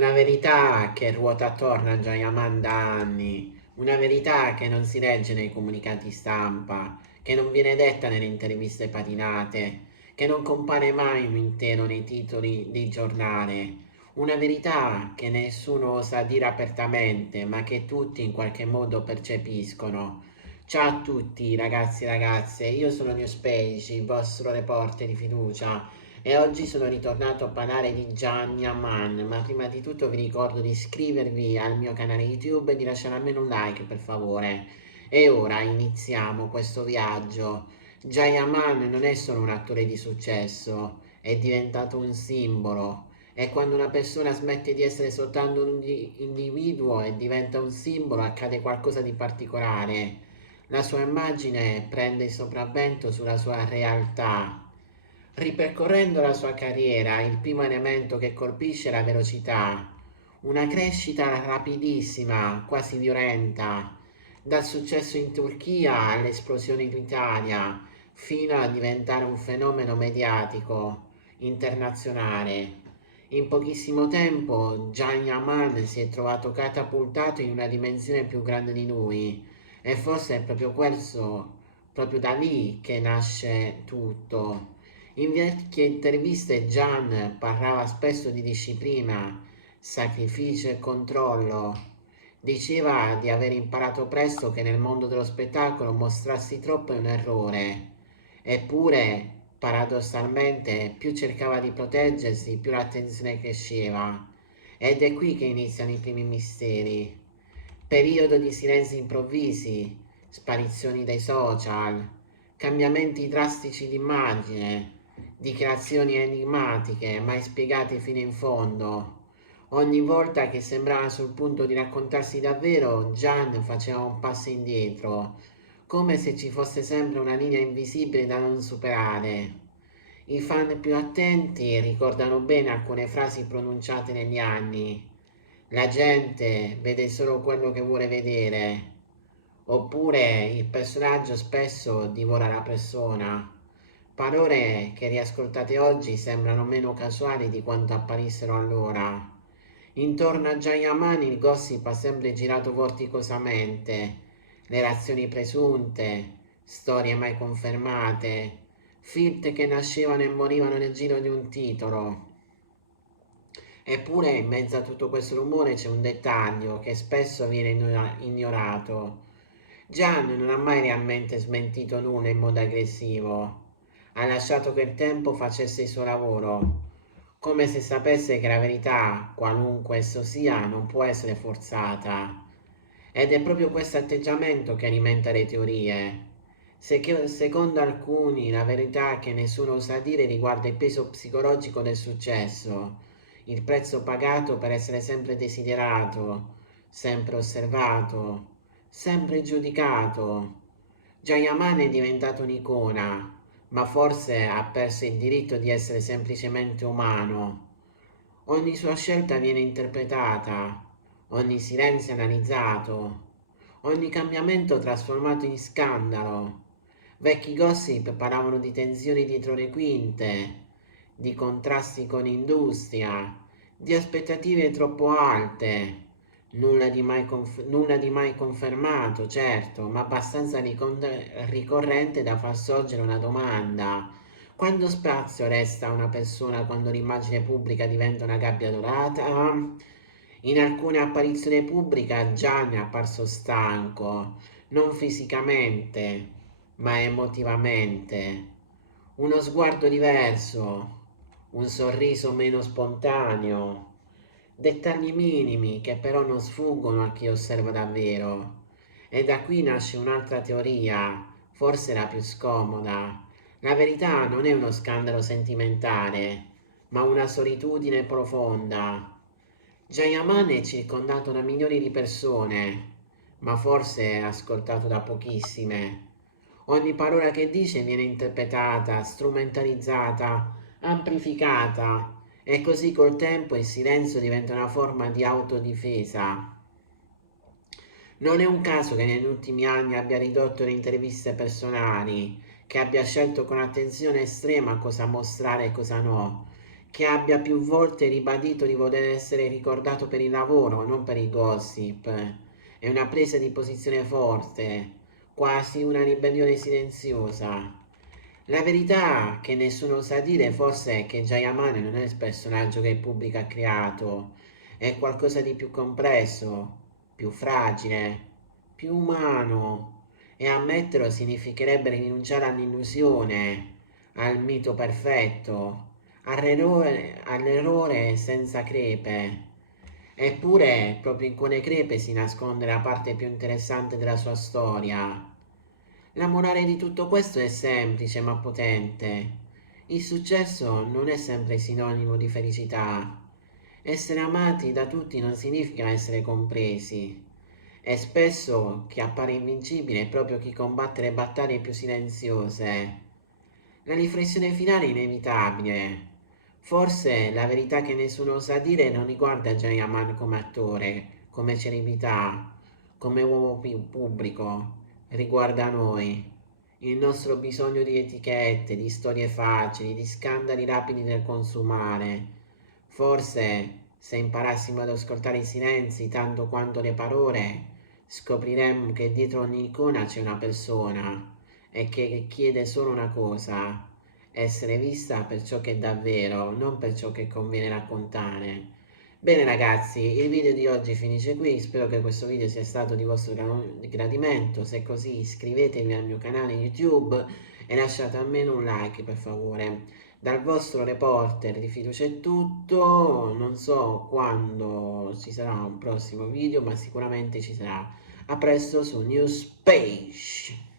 Una verità che ruota attorno a Jayaman da anni, una verità che non si legge nei comunicati stampa, che non viene detta nelle interviste patinate, che non compare mai un intero nei titoli di giornale, una verità che nessuno osa dire apertamente, ma che tutti in qualche modo percepiscono. Ciao a tutti ragazzi e ragazze, io sono Newspage, il vostro reporter di fiducia e oggi sono ritornato a parlare di Gianni Amman, ma prima di tutto vi ricordo di iscrivervi al mio canale YouTube e di lasciare almeno un like per favore. E ora iniziamo questo viaggio. Gianni Amman non è solo un attore di successo, è diventato un simbolo. E quando una persona smette di essere soltanto un individuo e diventa un simbolo, accade qualcosa di particolare. La sua immagine prende il sopravvento sulla sua realtà. Ripercorrendo la sua carriera, il primo elemento che colpisce è la velocità, una crescita rapidissima, quasi violenta, dal successo in Turchia all'esplosione in Italia, fino a diventare un fenomeno mediatico internazionale. In pochissimo tempo Can Yaman si è trovato catapultato in una dimensione più grande di lui e forse è proprio questo, proprio da lì che nasce tutto. In vecchie interviste Gian parlava spesso di disciplina, sacrificio e controllo. Diceva di aver imparato presto che nel mondo dello spettacolo mostrarsi troppo è un errore. Eppure, paradossalmente, più cercava di proteggersi, più l'attenzione cresceva. Ed è qui che iniziano i primi misteri. Periodo di silenzi improvvisi, sparizioni dai social, cambiamenti drastici d'immagine, dichiarazioni enigmatiche mai spiegate fino in fondo. Ogni volta che sembrava sul punto di raccontarsi davvero, Gian faceva un passo indietro, come se ci fosse sempre una linea invisibile da non superare. I fan più attenti ricordano bene alcune frasi pronunciate negli anni. La gente vede solo quello che vuole vedere, oppure il personaggio spesso divora la persona. Parole che riascoltate oggi sembrano meno casuali di quanto apparissero allora. Intorno a Giaimani il gossip ha sempre girato vorticosamente, relazioni presunte, storie mai confermate, fitte che nascevano e morivano nel giro di un titolo. Eppure in mezzo a tutto questo rumore c'è un dettaglio che spesso viene ignorato. Gian non ha mai realmente smentito nulla in modo aggressivo. Ha lasciato che il tempo facesse il suo lavoro, come se sapesse che la verità, qualunque esso sia, non può essere forzata. Ed è proprio questo atteggiamento che alimenta le teorie. Secondo alcuni, la verità che nessuno osa dire riguarda il peso psicologico del successo, il prezzo pagato per essere sempre desiderato, sempre osservato, sempre giudicato. Giayaman è diventato un'icona, ma forse ha perso il diritto di essere semplicemente umano. Ogni sua scelta viene interpretata, ogni silenzio analizzato, ogni cambiamento trasformato in scandalo. Vecchi gossip parlavano di tensioni dietro le quinte, di contrasti con l'industria, di aspettative troppo alte. Nulla di mai confermato, certo, ma abbastanza ricorrente da far sorgere una domanda. Quanto spazio resta a una persona quando l'immagine pubblica diventa una gabbia dorata? In alcune apparizioni pubbliche Gianni è apparso stanco, non fisicamente, ma emotivamente. Uno sguardo diverso, un sorriso meno spontaneo, dettagli minimi che però non sfuggono a chi osserva davvero. E da qui nasce un'altra teoria, forse la più scomoda. La verità non è uno scandalo sentimentale, ma una solitudine profonda. Jayaman è circondato da milioni di persone, ma forse è ascoltato da pochissime. Ogni parola che dice viene interpretata, strumentalizzata, amplificata e così col tempo il silenzio diventa una forma di autodifesa. Non è un caso che negli ultimi anni abbia ridotto le interviste personali, che abbia scelto con attenzione estrema cosa mostrare e cosa no, che abbia più volte ribadito di voler essere ricordato per il lavoro, non per i gossip. È una presa di posizione forte, quasi una ribellione silenziosa. La verità che nessuno osa dire forse è che Jayamane non è il personaggio che il pubblico ha creato, è qualcosa di più complesso, più fragile, più umano, e ammetterlo significherebbe rinunciare all'illusione, al mito perfetto, all'errore senza crepe. Eppure, proprio in quelle crepe si nasconde la parte più interessante della sua storia. La morale di tutto questo è semplice ma potente. Il successo non è sempre sinonimo di felicità. Essere amati da tutti non significa essere compresi. E spesso chi appare invincibile è proprio chi combatte le battaglie più silenziose. La riflessione finale è inevitabile. Forse la verità che nessuno osa dire non riguarda Jayaman come attore, come celebrità, come uomo pubblico, riguarda noi, il nostro bisogno di etichette, di storie facili, di scandali rapidi da consumare. Forse se imparassimo ad ascoltare i silenzi tanto quanto le parole, scopriremmo che dietro ogni icona c'è una persona e che chiede solo una cosa: essere vista per ciò che è davvero, non per ciò che conviene raccontare. Bene ragazzi, il video di oggi finisce qui, spero che questo video sia stato di vostro gradimento, se è così iscrivetevi al mio canale YouTube e lasciate almeno un like per favore. Dal vostro reporter di fiducia è tutto, non so quando ci sarà un prossimo video, ma sicuramente ci sarà. A presto su Newspage.